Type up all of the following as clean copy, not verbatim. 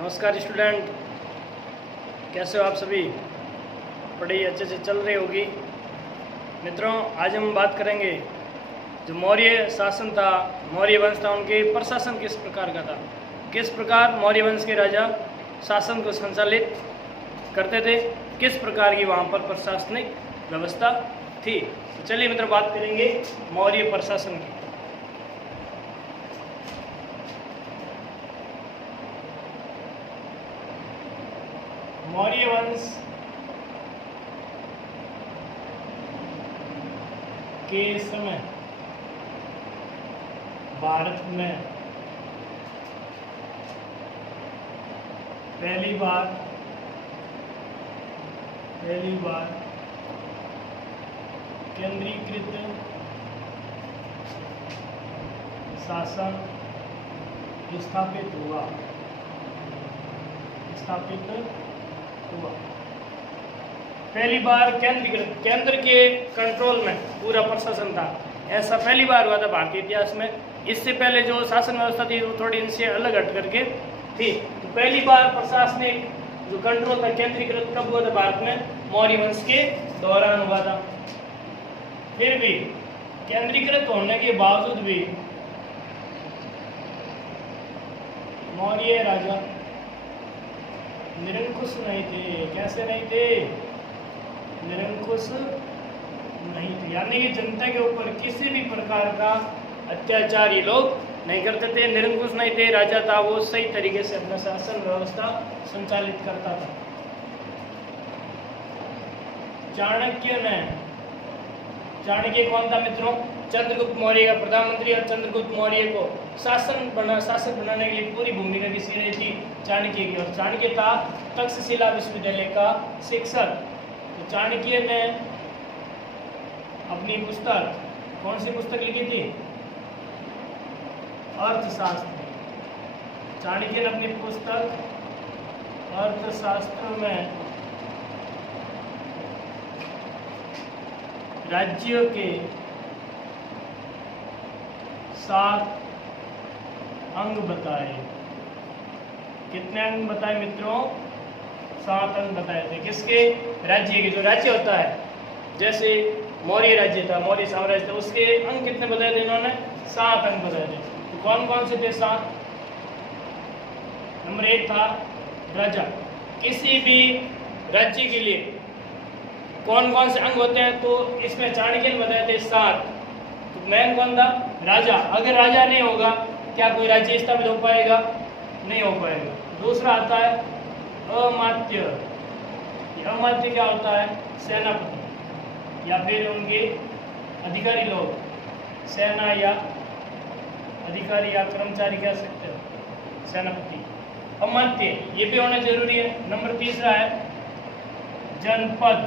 नमस्कार स्टूडेंट, कैसे हो आप सभी? पढ़ाई अच्छे से चल रही होगी। मित्रों, आज हम बात करेंगे जो मौर्य शासन था, मौर्य वंश था, उनके प्रशासन किस प्रकार का था, किस प्रकार मौर्य वंश के राजा शासन को संचालित करते थे, किस प्रकार की वहाँ पर प्रशासनिक व्यवस्था थी। तो चलिए मित्रों, बात करेंगे मौर्य प्रशासन की। मौर्य वंश के समय भारत में पहली बार केंद्रीकृत शासन स्थापित हुआ। पहली बार केंद्र के कंट्रोल में पूरा प्रशासन था, ऐसा पहली बार हुआ था भारतीय इतिहास में। इससे पहले जो शासन व्यवस्था थी वो थोड़ी इनसे अलग हट करके थी। तो पहली बार प्रशासनिक जो कंट्रोल था केंद्रीकृत कब हुआ था भारत में? मौर्य वंश के दौरान हुआ था। फिर भी केंद्रीकृत होने के बावजूद भी मौर्य राजा निरंकुश नहीं थे। कैसे नहीं थे? निरंकुश नहीं थे, यानी कि जनता के ऊपर किसी भी प्रकार का अत्याचार ये लोग नहीं करते थे। निरंकुश नहीं थे, राजा था वो सही तरीके से अपना शासन व्यवस्था संचालित करता था। चाणक्य कौन था मित्रों? चंद्रगुप्त मौर्य का प्रधानमंत्री, और चंद्रगुप्त मौर्य को शासक बनाने के लिए पूरी भूमिका किसी रही थी? चाणक्य की। और चाणक्य था तक्षशिला विश्वविद्यालय का शिक्षक। तो चाणक्य ने अपनी पुस्तक, कौन सी पुस्तक लिखी थी? अर्थशास्त्र। चाणक्य ने अपनी पुस्तक अर्थशास्त्र में राज्य के 7 अंग बताए। कितने अंग बताए मित्रों? 7 अंग बताए थे। किसके? राज्य के। जो राज्य होता है, जैसे मौर्य राज्य था, मौर्य साम्राज्य था, उसके अंग कितने बताए थे इन्होंने? 7 अंग बताए थे। तो कौन कौन से थे 7? नंबर 1 था राजा। किसी भी राज्य के लिए कौन कौन से अंग होते हैं? तो इसमें चाणक्य ने बताए थे 7। तो मेन कौन था? राजा। अगर राजा नहीं होगा क्या कोई राज्य स्थापित हो पाएगा? नहीं हो पाएगा। दूसरा आता है अमात्य। अमात्य क्या होता है? सेनापति या फिर उनके अधिकारी लोग, सेना या अधिकारी या कर्मचारी कह सकते हो, सेनापति। अमात्य ये भी होना जरूरी है। नंबर 3 है जनपद।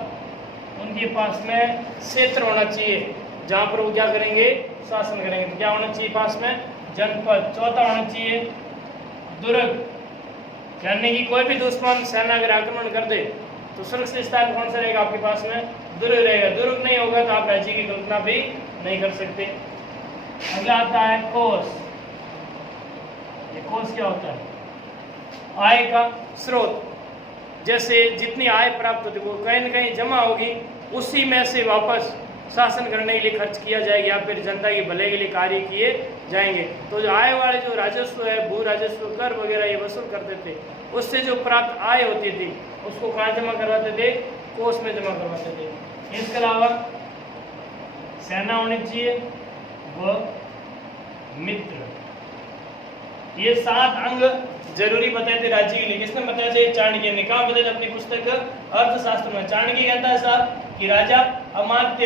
उनके पास में क्षेत्र होना चाहिए जहाँ पर वो क्या करेंगे? शासन करेंगे। तो क्या होना चाहिए पास में? जनपद। चौथा होना चाहिए दुर्ग, यानी कि कोई भी दुश्मन सेना अगर आक्रमण कर दे तो सुरक्षित स्थान कौन सा रहेगा आपके पास में? दुर्ग रहेगा। दुर्ग नहीं होगा तो आप राज्य की कल्पना भी नहीं कर सकते। अगला आता है कोष। ये कोष क्या होता है? आय का स्रोत। जैसे जितनी आय प्राप्त होती है वो कहीं न कहीं जमा होगी, उसी में से वापस शासन करने के लिए खर्च किया जाएगा या फिर जनता के भले के लिए कार्य किए जाएंगे। तो जो आय वाले जो राजस्व है, भू राजस्व, कर वगैरह ये वसूल करते थे, उससे जो प्राप्त आय होती थी उसको कहाँ जमा करवाते थे? कोष में जमा करवाते थे। इसके अलावा सेना होनी चाहिए व मित्र। ये 7 अंग जरूरी बताए थे राज्य के लिए। किसने बताया थे? चाणक्य ने। कहाँ बताया? अपनी पुस्तक अर्थशास्त्र में। चाणक्य कहता है साहब कि राजा, अमात्य,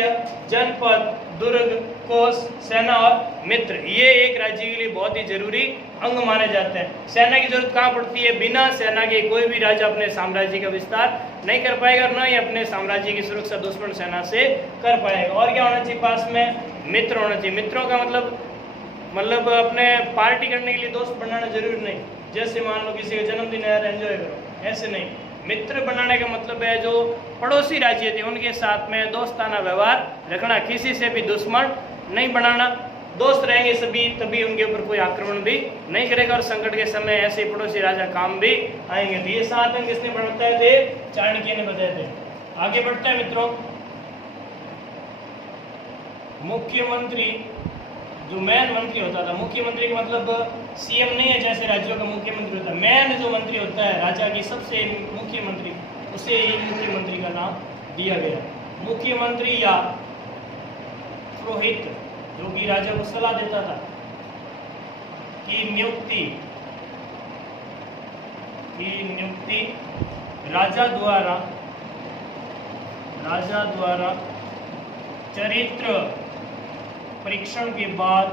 जनपद, दुर्ग, कोष, सेना और मित्र ये एक राज्य के लिए बहुत ही जरूरी अंग माने जाते हैं। सेना की जरूरत कहाँ पड़ती है? बिना सेना के कोई भी राजा अपने साम्राज्य का विस्तार नहीं कर पाएगा, न ही अपने साम्राज्य की सुरक्षा दुश्मन सेना से कर पाएगा। और क्या होना चाहिए पास में? मित्र होना चाहिए। मित्रों का मतलब अपने पार्टी करने के लिए दोस्त बनाना जरूरी नहीं। जैसे मान लो किसी का जन्मदिन है, एंजॉय करो, ऐसे नहीं। मित्र बनाने का मतलब है जो पड़ोसी राज्य थे उनके साथ में दोस्ताना व्यवहार रखना, किसी से भी दुश्मन नहीं बनाना। दोस्त रहेंगे सभी, तभी उनके ऊपर कोई आक्रमण भी नहीं करेगा और संकट के समय ऐसे पड़ोसी राजा काम भी आएंगे। तो ये 7 अंक किसने बताए थे? चाणक्य ने बताए थे। आगे बढ़ते हैं मित्रों। मुख्यमंत्री, जो मेन मंत्री होता था, मुख्यमंत्री का मतलब सीएम नहीं है जैसे राज्यों का मुख्यमंत्री होता है, मेन जो मंत्री होता है राजा की सबसे मुख्यमंत्री, उसे ही मुख्यमंत्री का नाम दिया गया। मुख्यमंत्री या पुरोहित जो कि राजा को सलाह देता था की नियुक्ति राजा द्वारा चरित्र परीक्षण के बाद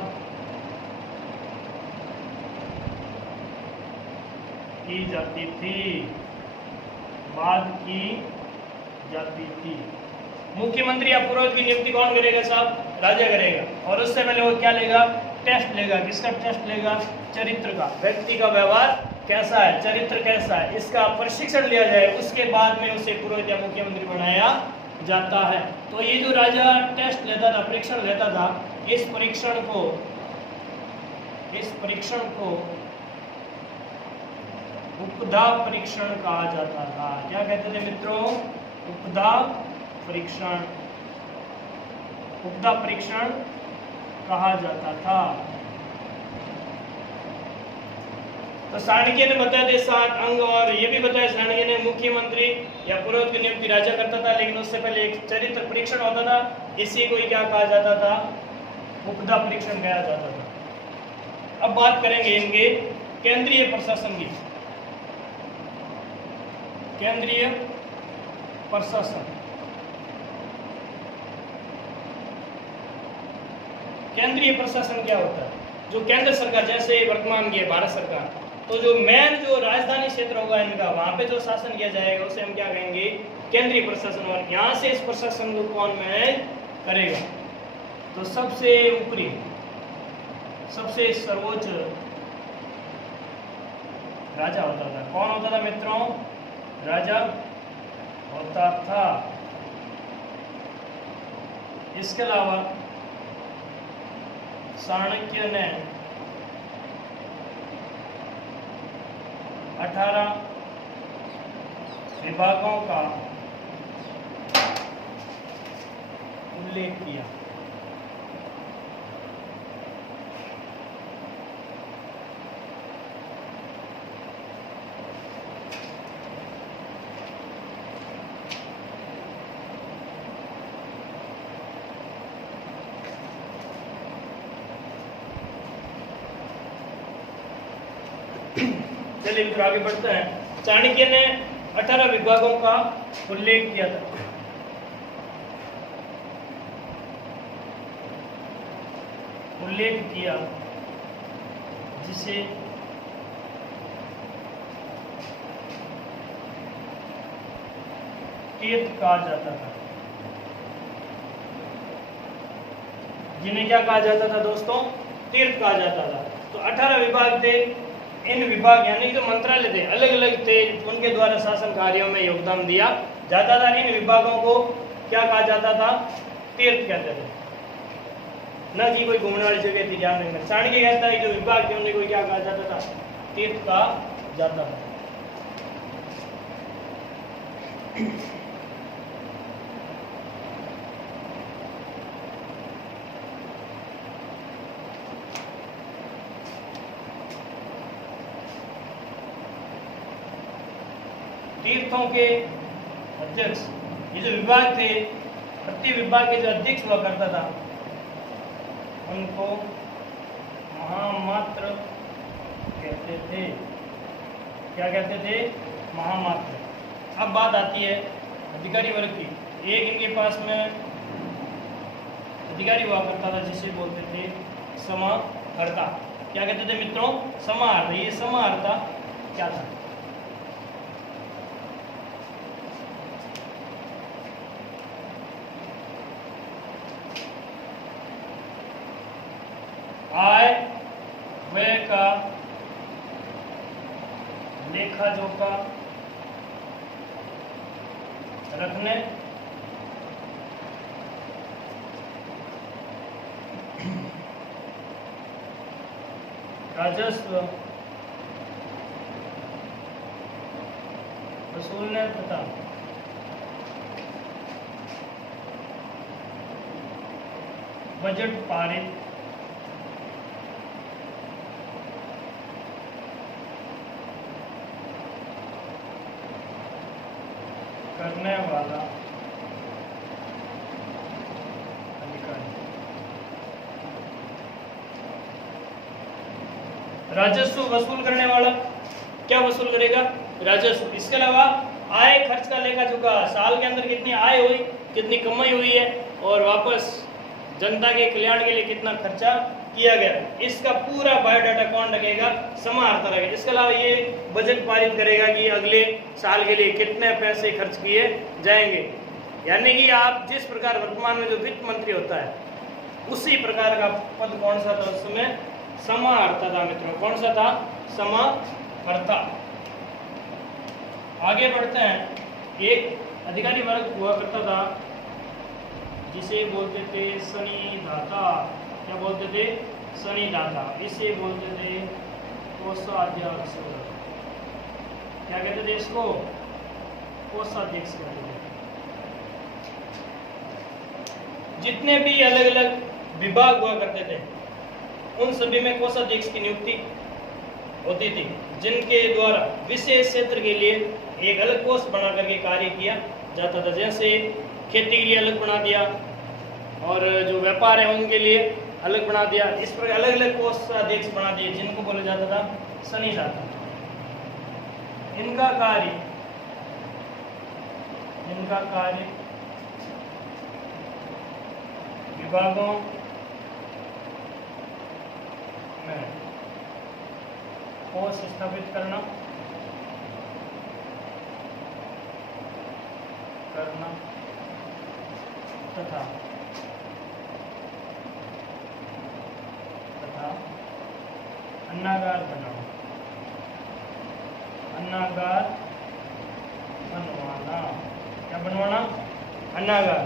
की जाती थी। मुख्यमंत्री या पुरोहित की नियुक्ति कौन करेगा साहब? राजा करेगा। और उससे पहले वो क्या लेगा? टेस्ट लेगा। किसका टेस्ट लेगा? चरित्र का, व्यक्ति का व्यवहार कैसा है, चरित्र कैसा है, इसका प्रशिक्षण लिया जाए, उसके बाद में उसे पुरोहित या मुख्यमंत्री बनाया जाता है। तो ये जो राजा टेस्ट लेता था, परीक्षण लेता था, इस परीक्षण को उपधा परीक्षण कहा जाता था। क्या कहते थे मित्रों? उपधा परीक्षण कहा जाता था। तो चाणक्य ने बताया थे 7 अंग, और ये भी बताया चाणक्य ने मुख्यमंत्री या पुरोहित की नियुक्ति राजा करता था, लेकिन उससे पहले एक चरित्र परीक्षण होता था, इसी को ही क्या कहा जाता था? उपधा परीक्षण कहा जाता था। अब बात करेंगे इनके केंद्रीय प्रशासन की। केंद्रीय प्रशासन, केंद्रीय प्रशासन क्या होता है? जो केंद्र सरकार, जैसे वर्तमान की है भारत सरकार, तो जो मेन जो राजधानी क्षेत्र होगा इनका, वहां पे जो शासन किया जाएगा उसे हम क्या कहेंगे? केंद्रीय प्रशासन। और यहाँ से इस प्रशासन को कौन मैनेज करेगा? तो सबसे ऊपरी, सबसे सर्वोच्च राजा होता था। कौन होता था मित्रों? राजा होता था। इसके अलावा चाणक्य ने 18 विभागों का उल्लेख किया। चलिए मित्रों आगे बढ़ते हैं। चाणक्य ने 18 विभागों का उल्लेख किया था। जिसे तीर्थ कहा जाता था। जिन्हें क्या कहा जाता था दोस्तों? तीर्थ कहा जाता था। तो 18 विभाग थे। इन विभाग यानी जो मंत्रालय थे, अलग अलग थे, उनके द्वारा शासन कार्यों में योगदान दिया जाता था। इन विभागों को क्या कहा जाता था? तीर्थ कहते थे, न कि कोई घूमने वाली जगह थी। ध्यान रखना, चाणक्य कहता है जो विभाग थे उन्हें कोई क्या कहा जाता था? तीर्थ कहा जाता था। तीर्थों के अध्यक्ष, ये जो विभाग थे, प्रति विभाग के जो अध्यक्ष हुआ करता था उनको महामात्र कहते थे। क्या कहते थे? महामात्र। अब बात आती है अधिकारी वर्ग की। एक इनके पास में अधिकारी हुआ करता था जिसे बोलते थे समाहर्ता। क्या कहते थे मित्रों? समाहर्ता। ये समाहर्ता क्या था? आय व्यय का लेखा जोखा रखने, राजस्व वसूलने तथा बजट पारित करने वाला अधिकारी। राजस्व वसूल करने वाला क्या वसूल करेगा? राजस्व। इसके अलावा आय खर्च का लेखा जोखा, साल के अंदर कितनी आय हुई, कितनी कमाई हुई है और वापस जनता के कल्याण के लिए कितना खर्चा किया गया, इसका पूरा बायोडाटा कौन रखेगा? समाहर्ता रखेगा। इसके अलावा ये बजट पारित करेगा कि अगले साल के लिए कितने पैसे खर्च किए जाएंगे। यानी कि आप जिस प्रकार वर्तमान में जो वित्त मंत्री होता है उसी प्रकार का पद कौन सा था उस समय? समाहर्ता था मित्रों। कौन सा था? समाहर्ता। आगे बढ़ते हैं। एक अधिकारी वर्ग हुआ करता था जिसे बोलते थे सनिदाता। क्या बोलते थे? सनिदाता। इसे बोलते थे कोषाध्यक्ष। क्या कहते थे इसको? कोषाध्यक्ष कहते थे। जितने भी अलग अलग विभाग हुआ करते थे उन सभी में कोषाध्यक्ष की नियुक्ति होती थी, जिनके द्वारा विशेष क्षेत्र के लिए एक अलग कोष बना करके कार्य किया जाता था। जैसे खेती के लिए अलग बना दिया और जो व्यापार है उनके लिए अलग बना दिया। इस प्रकार अलग अलग कोषाध्यक्ष बना दिए जिनको बोला जाता था सनिदाता। इनका कार्य विभागों में कोष स्थापित करना तथा अन्नागार बनवाना। क्या बनवाना? अन्नागार।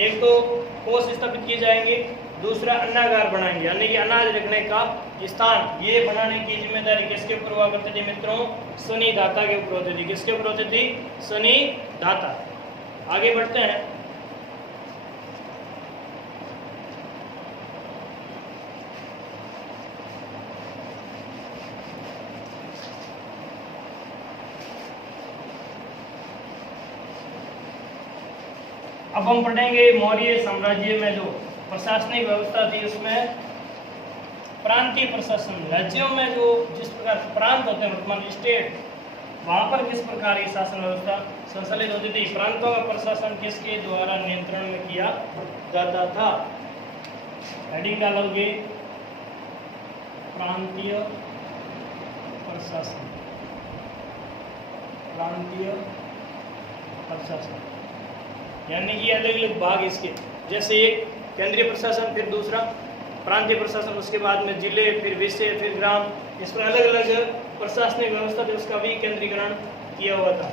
एक तो कोष स्थापित किए जाएंगे, दूसरा अन्नागार बनाएंगे, यानी कि अनाज रखने का स्थान। ये बनाने की जिम्मेदारी किसके ऊपर हुआ करती थी मित्रों? सनिदाता के ऊपर होती थी। किसके ऊपर होती थी? सनिदाता। आगे बढ़ते हैं। अब हम पढ़ेंगे मौर्य साम्राज्य में जो प्रशासनिक व्यवस्था थी उसमें प्रांतीय प्रशासन। राज्यों में जो जिस प्रकार प्रांत होते हैं वर्तमान स्टेट, वहां पर किस प्रकार की शासन व्यवस्था संचालित होती थी? प्रांतों का प्रशासन किसके द्वारा नियंत्रण में किया जाता था? हेडिंग डालोगे प्रांतीय प्रशासन। प्रांतीय प्रशासन यानी कि अलग अलग भाग इसके, जैसे एक केंद्रीय प्रशासन, फिर दूसरा प्रांतीय प्रशासन, उसके बाद में जिले, फिर विषय, फिर ग्राम। इस पर अलग अलग प्रशासनिक व्यवस्था थी, उसका भी केंद्रीकरण किया हुआ था।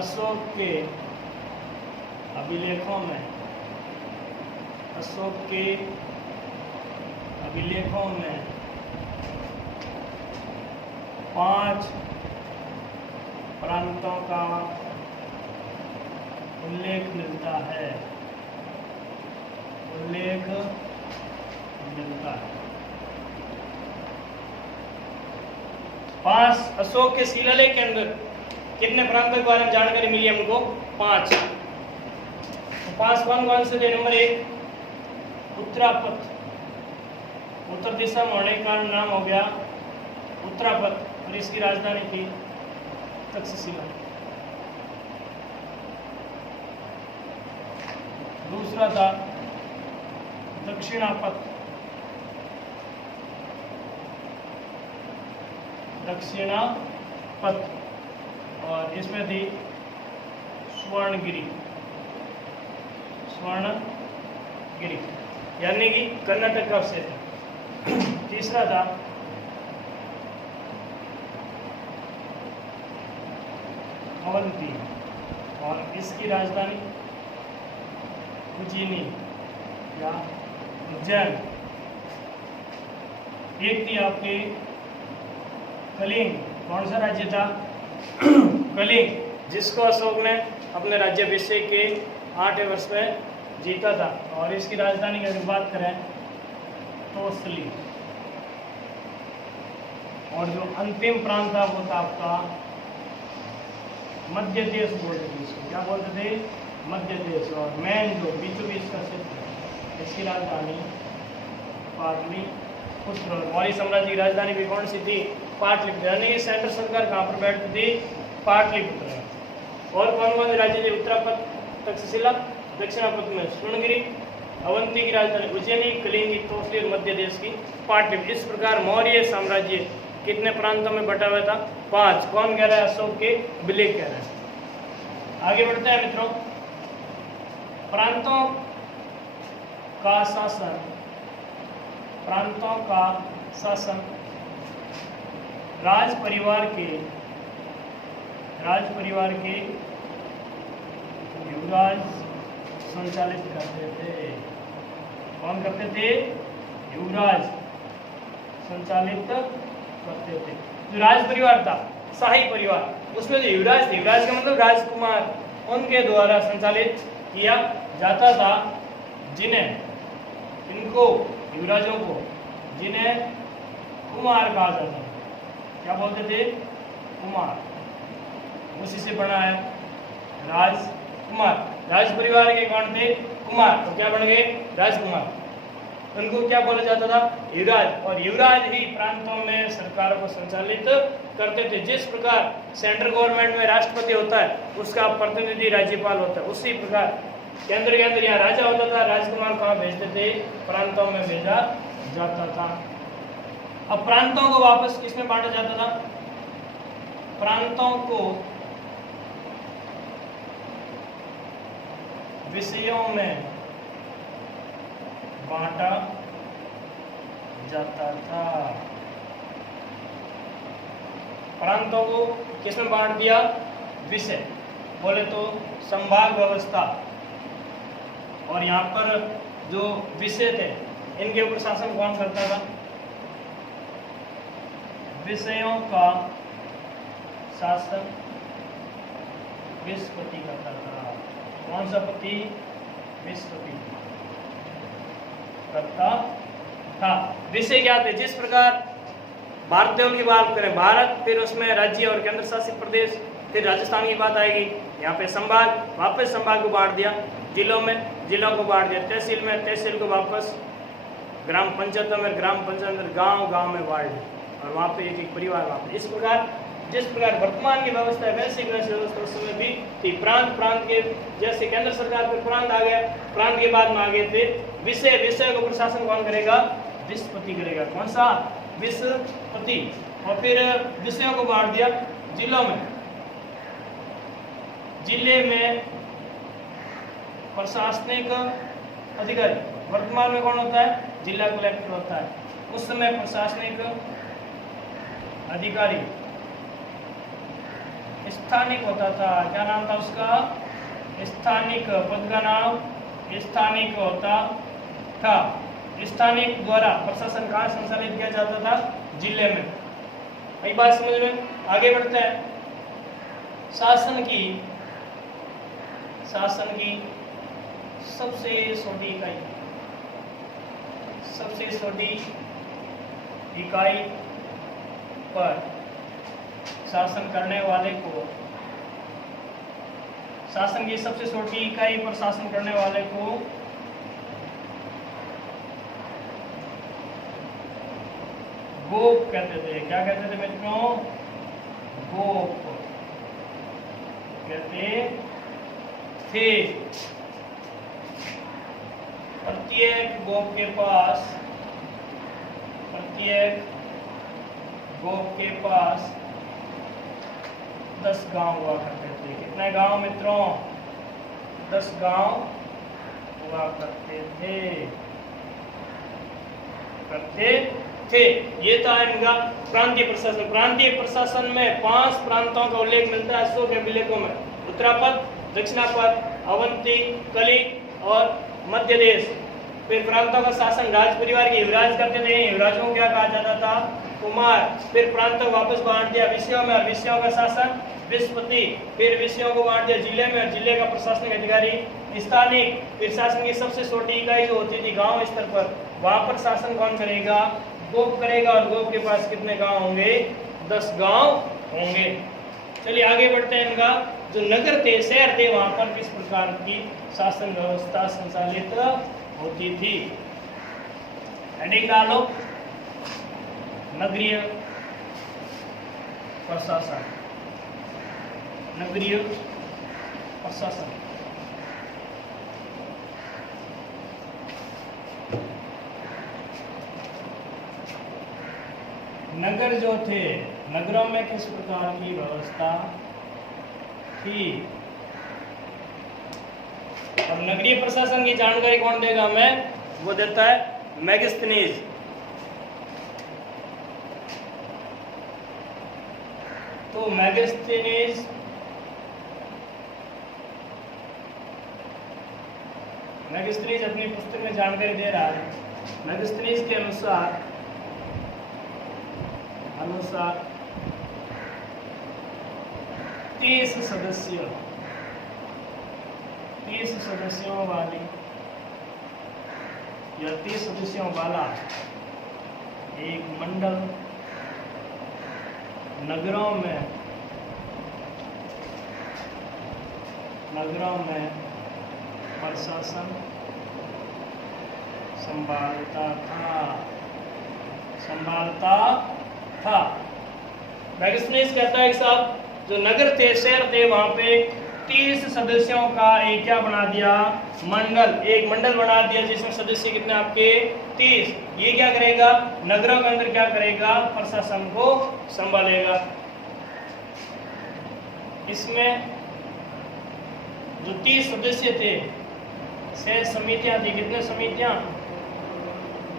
अशोक के अभिलेखों में 5 प्रांतों का उल्लेख मिलता है। 5 अशोक के शिलालेख के अंदर कितने प्रांतों के बारे में जानकारी मिली हमको? 5। तो 5 कौन से थे? नंबर 1 उत्तरापथ। उत्तर दिशा में होने का नाम हो गया उत्तरापथ और इसकी राजधानी थी तक्षशिला। दूसरा था दक्षिणापथ। और इसमें थी स्वर्णगिरी यानी कि कर्नाटक का क्षेत्र। तीसरा था अवंती और इसकी राजधानी उज्जैनी या उज्जैन। एक थी आपकी कलिंग, कौन सा राज्य था? कलिंग, जिसको अशोक ने अपने राज्याभिषेक के 8वें वर्ष में जीता था। और इसकी राजधानी की अगर बात करें तो तोसली। और जो अंतिम प्रांत था वो था आपका मध्य देश बोलते थे इसको, क्या बोलते थे? मध्य देश। और मेन जो बीचों बीच का क्षेत्र, इसकी राजधानी पाटलिपुत्र। मौर्य साम्राज्य की राजधानी भी कौन सी थी? पाटलिपुत्र। यानी सेंट्रल सरकार कहाँ पर बैठती थी? पाटलिपुत्र में। और कौन कौन से राज्य थे? उत्तरापद, तक्षशिला, दक्षिणापद में शृंगगिरी, अवंती की राजधानी उज्जैनी, कलिंगी, तोसली और मध्य देश की पाटलिपुत्र। इस प्रकार मौर्य साम्राज्य कितने प्रांतों में बटा हुआ था? 5। कौन कह रहा है? अशोक के विलेख कह रहे हैं। आगे बढ़ते हैं मित्रों। प्रांतों का शासन, प्रांतों का शासन राज परिवार के युवराज संचालित करते थे। कौन करते थे? युवराज संचालित करते थे। जो राज परिवार था, शाही परिवार, उसमें जो युवराज थे, युवराज का मतलब राजकुमार, उनके द्वारा संचालित किया जाता था। जिन्हें, इनको युवराजों को, जिन्हें कुमार कहा जाता था। क्या बोलते थे? कुमार। उसी से बना है राजकुमार। राज परिवार के कौन थे? कुमार। तो क्या बन गए? राजकुमार। उनको क्या बोला जाता था? युवराज। और युवराज ही प्रांतों में सरकार को संचालित करते थे। जिस प्रकार सेंट्रल गवर्नमेंट में राष्ट्रपति होता है, उसका प्रतिनिधि राज्यपाल होता है, उसी प्रकार केंद्र के अंदर यहाँ राजा होता था, राजकुमार कहाँ भेजते थे? प्रांतों में भेजा जाता था। अब प्रांतों को वापस किसमें बांटा जाता था? प्रांतों को विषयों में बांटा जाता था। प्रांतों को किसमें बांट दिया? विषय। बोले तो संभाग व्यवस्था। और यहाँ पर जो विषय थे, इनके ऊपर शासन कौन करता था? विषयों का शासन विस्पति करता था। कौन सा पति? विस्पति करता था। विषय क्या थे? जिस प्रकार भारतीयों की बात करें, भारत, फिर उसमें राज्य और केंद्र शासित प्रदेश, फिर राजस्थान की बात आएगी, यहाँ पे संभाग, वापस संभाग को बांट दिया जिलों में, जिलों को बांट दिया तहसील में, तहसील को वापस ग्राम पंचायतों में, ग्राम पंचायत में, गांव गांव में वार्ड, और वहाँ पे एक एक परिवार वहाँ पे। इस प्रकार जिस प्रकार वर्तमान की व्यवस्था है, वैसे व्यवस्था उस समय भी थी। प्रांत, प्रांत के जैसे केंद्र सरकार पे प्रांत आ गया, प्रांत के बाद में आ गए थे विषय। विषय का प्रशासन कौन करेगा? विस्पति करेगा। कौन सा? विस्पति। और फिर विषयों को बांट दिया जिलों में। जिले में प्रशासनिक अधिकारी, वर्तमान में कौन होता है? जिला कलेक्टर होता है। उस समय प्रशासनिक अधिकारी स्थानिक होता था। क्या नाम था उसका? स्थानिक। पद का नाम स्थानिक होता था। स्थानिक द्वारा प्रशासन कहाँ संचालित किया जाता था? जिले में। यही बात समझ में? आगे बढ़ते हैं। शासन की सबसे छोटी इकाई, सबसे छोटी इकाई पर शासन करने वाले को, शासन की सबसे छोटी इकाई पर शासन करने वाले को गोप कहते थे। क्या कहते थे मित्रों? गोप कहते थे। प्रत्येक गोप के पास 10 गांव हुआ करते थे। कितने गांव मित्रों? 10 गांव हुआ करते थे। ये था इनका प्रांतीय प्रशासन। प्रांतीय प्रशासन में 5 प्रांतों का उल्लेख मिलता है अशोक के अभिलेखों में। उत्तरापद, दक्षिणापद, अवंती, कलिंग और मध्य देश। फिर प्रांतों का शासन राज परिवार के युवराज करते थे, युवराजों को क्या कहा जाता था? कुमार। फिर प्रांतों को वापस बांट दिया विषयों में, और विषयों का शासन विस्पति। फिर विषयों को बांट दिया जिले में, और जिले का प्रशासनिक अधिकारी स्थानिक। फिर शासन की सबसे छोटी इकाई जो होती थी गांव स्तर पर, वहां पर शासन कौन करेगा? गोप करेगा, और गोप के पास कितने गांव होंगे? 10 गांव होंगे। चलिए आगे बढ़ते हैं। इनका जो नगर थे, शहर थे, वहां पर किस प्रकार की शासन व्यवस्था संचालित होती थी? हेडिंग डालो, नगरीय प्रशासन। नगरीय प्रशासन। नगर जो थे, नगरों में किस प्रकार की व्यवस्था थी? और नगरीय प्रशासन की जानकारी कौन देगा हमें? वो देता है मेगास्थनीज। तो मेगास्थनीज अपनी पुस्तक में जानकारी दे रहा है। मेगास्थनीज के अनुसार 30 सदस्यों वाली या 30 सदस्यों वाला एक मंडल नगरों में प्रशासन संभालता था। मेगास्थनीज कहता है कि साहब जो नगर थे, शहर थे, वहां पे 30 सदस्यों का एक क्या बना दिया? मंडल। एक मंडल बना दिया जिसमें सदस्य कितने आपके? 30। ये क्या करेगा? नगरों के अंदर क्या करेगा? प्रशासन को संभालेगा। इसमें जो 30 सदस्य थे, 6 समितियां थी। कितने समितियां?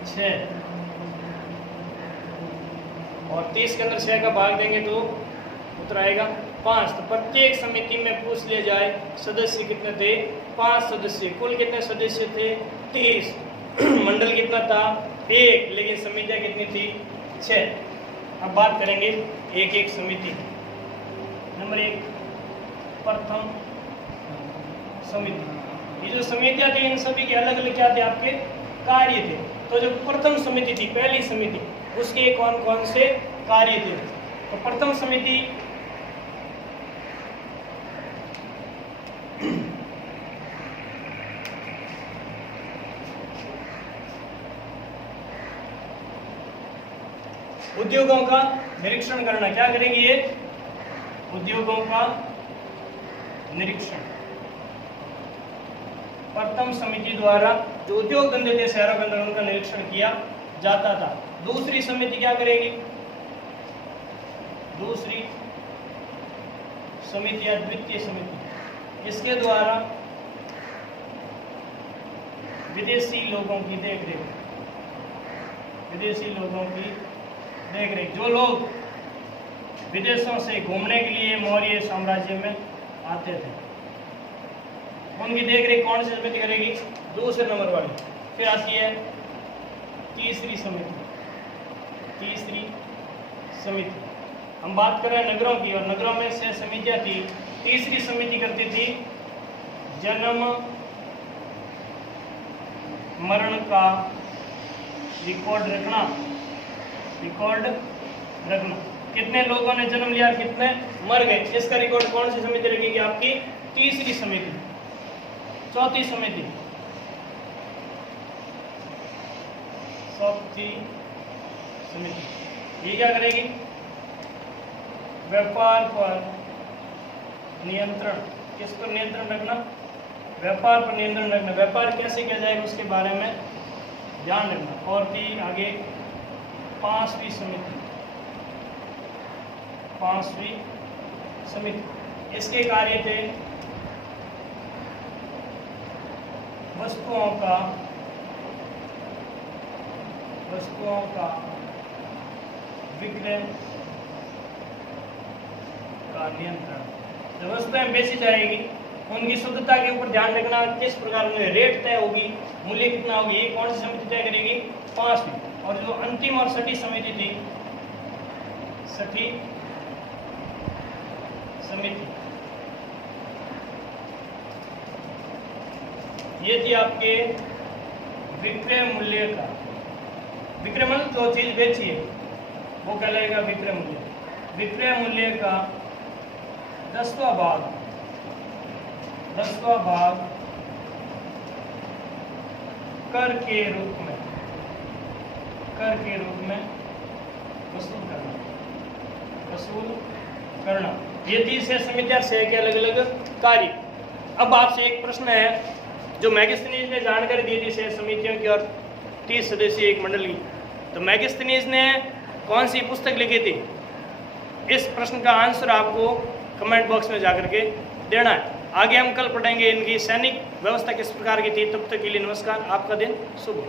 6। और 30 के अंदर 6 का भाग देंगे तो उत्तर आएगा 5। तो प्रत्येक समिति में पूछ लिया जाए सदस्य कितने थे? 5 सदस्य। कुल कितने सदस्य थे? 30। मंडल कितना था? 1। लेकिन समितियां कितनी थी? 6। अब बात करेंगे एक एक समिति। नंबर 1 प्रथम समिति। ये जो समितियां थी, इन सभी के अलग अलग क्या थे? आपके कार्य थे। तो जो प्रथम समिति थी, पहली समिति, उसके कौन कौन से कार्य थे? तो प्रथम समिति उद्योगों का निरीक्षण करना। क्या करेगी ये? उद्योगों का निरीक्षण। प्रथम समिति द्वारा जो उद्योग धंधे थे शहरों के अंदर, उनका निरीक्षण किया जाता था। दूसरी समिति क्या करेगी? दूसरी समिति या द्वितीय समिति, इसके द्वारा विदेशी लोगों की देखरेख। विदेशी लोगों की देखरेख। जो लोग विदेशों से घूमने के लिए मौर्य साम्राज्य में आते थे, उनकी देखरेख कौन सी समिति करेगी? दूसरे नंबर वाली। फिर आती है तीसरी समिति। तीसरी समिति हम बात कर रहे हैं नगरों की, और नगरों में 6 समितियां थी। तीसरी समिति करती थी जन्म मरण का रिकॉर्ड रखना। रिकॉर्ड रखना, कितने लोगों ने जन्म लिया, कितने मर गए, इसका रिकॉर्ड कौन सी समिति रखेगी? आपकी तीसरी समिति। चौथी समिति, चौथी समिति ये क्या करेगी? व्यापार पर नियंत्रण। किस पर नियंत्रण रखना? व्यापार पर नियंत्रण रखना। व्यापार कैसे किया जाएगा उसके बारे में ध्यान रखना। और थी आगे पांचवी समिति। पांचवी समिति इसके कार्य थे वस्तुओं का विक्रय का नियंत्रण। जब वस्तुएं बेची जाएगी उनकी शुद्धता के ऊपर ध्यान रखना, किस प्रकार उन्हें रेट तय होगी, मूल्य कितना होगी, ये कौन सी समिति तय करेगी? 5वीं। और जो अंतिम और छठी समिति थी, छठी समिति, ये थी आपके विक्रय मूल्य का। विक्रय मूल्य जो चीज बेची है वो कहलाएगा विक्रय मूल्य। विक्रय मूल्य का 10वां भाग कर के रूप में वसूल करना। ये 30 है समितियां, 6 के अलग अलग कार्य। अब आपसे एक प्रश्न है, जो मैगस्थनीज ने जानकारी दी थी 6 समितियों की और 30 सदस्यीय एक मंडल की, तो मैगस्थनीज ने कौन सी पुस्तक लिखी थी? इस प्रश्न का आंसर आपको कमेंट बॉक्स में जाकर के देना है। आगे हम कल पढ़ेंगे इनकी सैनिक व्यवस्था किस प्रकार की थी। तब तक के लिए नमस्कार, आपका दिन शुभ हो।